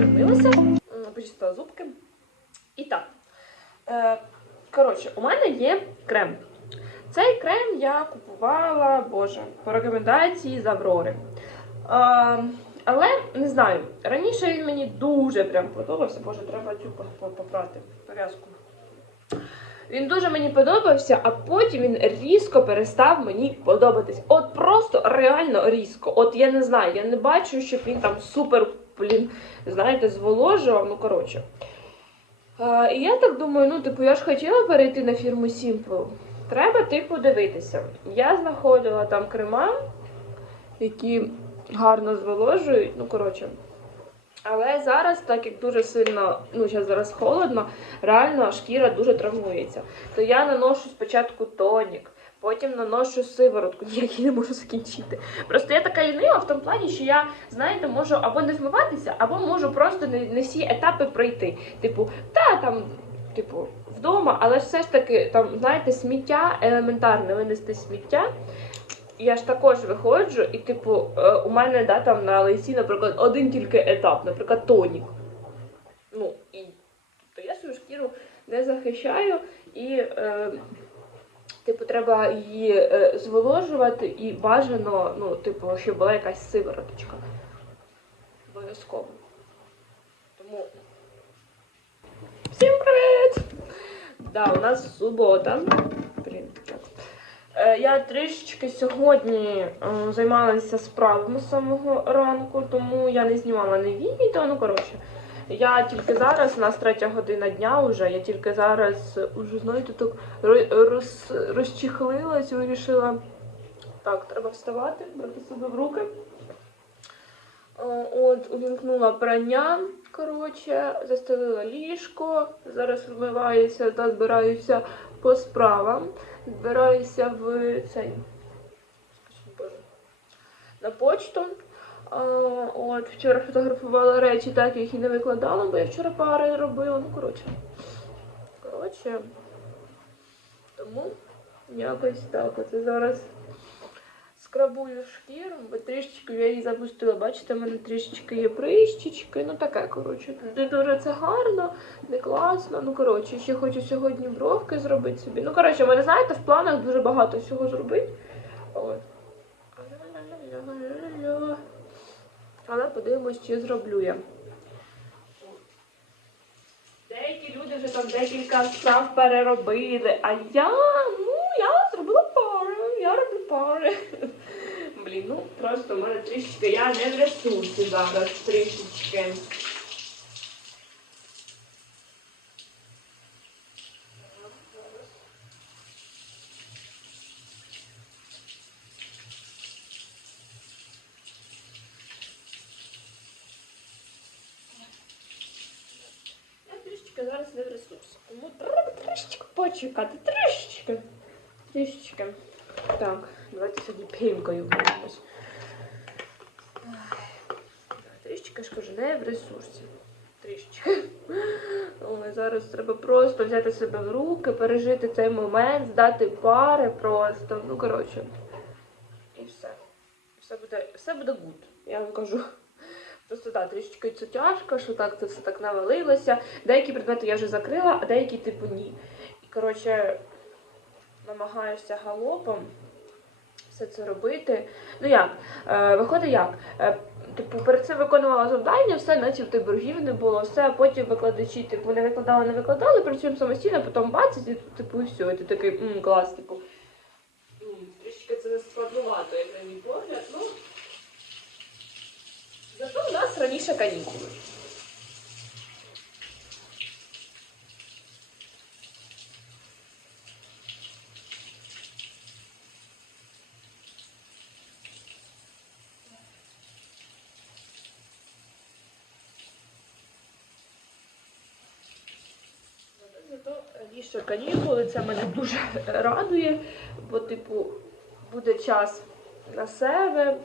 накормилася, почистила зубки. І так. Е, коротше, у мене є крем. Цей крем я купувала, боже, по рекомендації з Аврори. Е, але не знаю, раніше він мені дуже прям подобався. Боже, треба цю по- по- попрати пов'язку. Він дуже мені подобався, а потім він різко перестав мені подобатись. От просто реально різко. От я не знаю, я не бачу, щоб він там супер, блін, знаєте, зволожував. Ну коротше. А, і я так думаю, ну, типу, я ж хотіла перейти на фірму Simple. Треба, типу, дивитися. Я знаходила там крема, які гарно зволожують. Ну, коротше. Але зараз, так як дуже сильно, ну зараз зараз холодно, реально шкіра дуже травмується. То я наношу спочатку тонік, потім наношу сиворотку, ніяк не можу закінчити. Просто я така лінива в тому плані, що я, знаєте, можу або не вмиватися, або можу просто не, не всі етапи пройти. Типу, та там, типу, вдома, але все ж таки, там, знаєте, сміття елементарне винести сміття. Я ж також виходжу, і, типу, е, у мене да, там на лиці, наприклад, один тільки етап, наприклад, тонік. Ну, і тобто я свою шкіру не захищаю і, е, типу, треба її е, зволожувати і бажано, ну, типу, щоб була якась сивороточка. Обов'язково. Тому. Всім привіт! Да, у нас субота. Е, Я трішечки сьогодні е, займалася справами з самого ранку, тому я не знімала не відео. Ну коротше, я тільки зараз, у нас третя година дня вже, я тільки зараз уже, знаєте, так ро- роз, розчехлилась, вирішила. Так, треба вставати, брати себе в руки. Е, От, увімкнула прання, коротше, застелила ліжко, зараз вмиваюся та збираюся по справам. Збираюся в цей на почту. От, вчора фотографувала речі, так їх і не викладала, бо я вчора пари робила. Ну, коротше. Коротше. Тому якось так. Оце зараз скрабую шкіру, трішечки я її запустила. Бачите, в мене трішечки є прищічки. Ну таке, коротше. Не дуже це гарно, не класно. Ну, коротше, ще хочу сьогодні бровки зробити собі. Ну, коротше, в мене, знаєте, в планах дуже багато всього зробити. От. Але подивимось, чи зроблю я. Деякі люди вже там декілька справ переробили, а я, ну, я зробила пари, я роблю пари. Блін, ну просто в мене трішечки, я не в ресурсі зараз трішечки. Я трішечки зараз не в ресурсі. Тому треба трішечки почекати. Трішечки. Трішечки. Так, давайте сьогодні пінкою вмовимось. Трішечки ж не в ресурсі. Трішечки. Ой, зараз треба просто взяти себе в руки, пережити цей момент, здати пари просто. Ну, коротше. І все. Все буде, все буде гуд, я вам кажу. Просто так, трішечки це тяжко, що так це все так навалилося. Деякі предмети я вже закрила, а деякі типу ні. І коротше, намагаюся галопом все це робити. Ну як? Е, виходить як? Е, типу, перед цим виконувала завдання, все, наче в боргів не було, все, а потім викладачі, типу, не викладали, не викладали, працюємо самостійно, потім бац, і типу, і все. І ти такий, м, клас, типу. Ну, трішки це не складновато, як на мій погляд. Ну, Зато у нас раніше канікули. Зато канікули, це мене дуже радує, бо, типу, буде час на себе,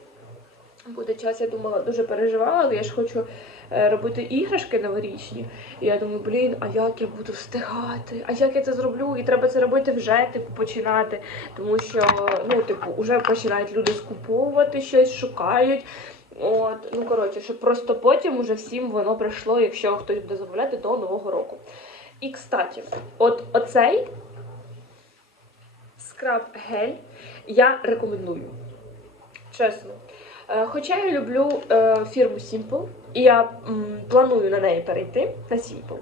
буде час, я думала, дуже переживала, але я ж хочу е, робити іграшки новорічні. І я думаю, блін, а як я буду встигати? А як я це зроблю? І треба це робити вже, типу, починати. Тому що, ну, типу, вже починають люди скуповувати щось, шукають. От, ну коротше, щоб просто потім уже всім воно прийшло, якщо хтось буде замовляти до Нового року. І кстати, от оцей скраб гель я рекомендую. Чесно. Е, Хоча я люблю е, фірму Simple, і я планую на неї перейти на Simple.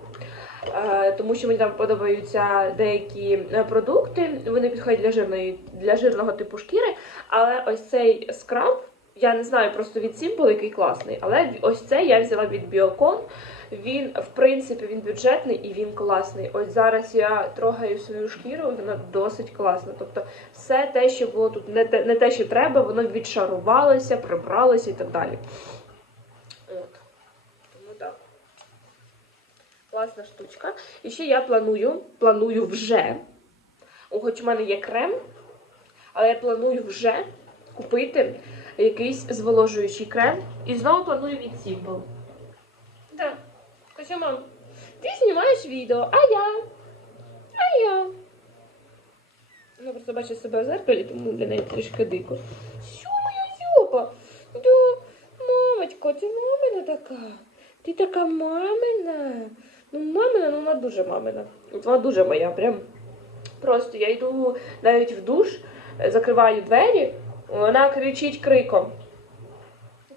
Е, Тому що мені там подобаються деякі продукти, вони підходять для жирної для жирного типу шкіри. Але ось цей скраб, я не знаю просто від Simple, який класний, але ось цей я взяла від Biocon. Він, в принципі, він бюджетний і він класний. Ось зараз я трогаю свою шкіру, вона досить класна. Тобто, все те, що було тут не те, не те, що треба, воно відшарувалося, прибралося і так далі. От. Тому так. Класна штучка. І ще я планую, планую вже. Хоч у мене є крем, але я планую вже купити якийсь зволожуючий крем. І знову планую від Simple. Так. Костя, мам, ти знімаєш відео, а я. А я. Вона просто бачить себе в зеркалі, тому для неї трішки дико. Що моя зюба? Да, мамочко, ти мамина така. Ти така мамина. Ну, мамина, ну вона дуже мамина. От Вона дуже моя, прям. Просто я йду навіть в душ, закриваю двері, вона кричить криком.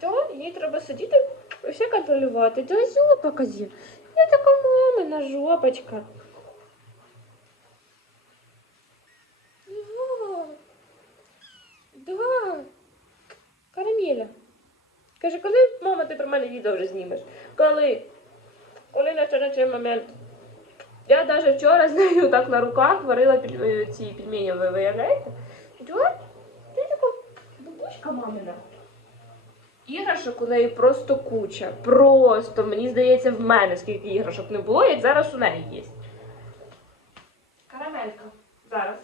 То їй треба сидіти і все контролювати. Да зюба казі. Я така мамина жопочка. Да. Да. Карамеля. Каже, коли, мама, ти про мене відео вже знімеш? Коли? Коли на цей момент? Я навіть вчора з нею так на руках варила е, ці пельмені, ви виявляєте? Да? Ти мамина. Іграшок у неї просто куча. Просто, мені здається, в мене скільки іграшок не було, як зараз у неї є. Карамелька. Зараз.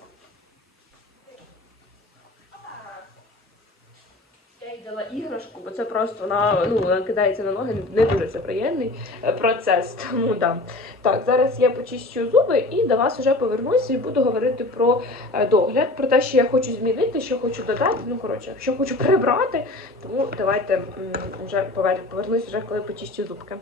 Я їй дала іграшку, бо це просто вона, ну, кидається на ноги, не дуже це приємний е, процес. Тому да. Так, зараз я почищу зуби і до вас вже повернуся і буду говорити про е, догляд, про те, що я хочу змінити, що хочу додати. Ну, коротше, що хочу прибрати. Тому давайте вже повер- повернусь вже, коли почищу зубки.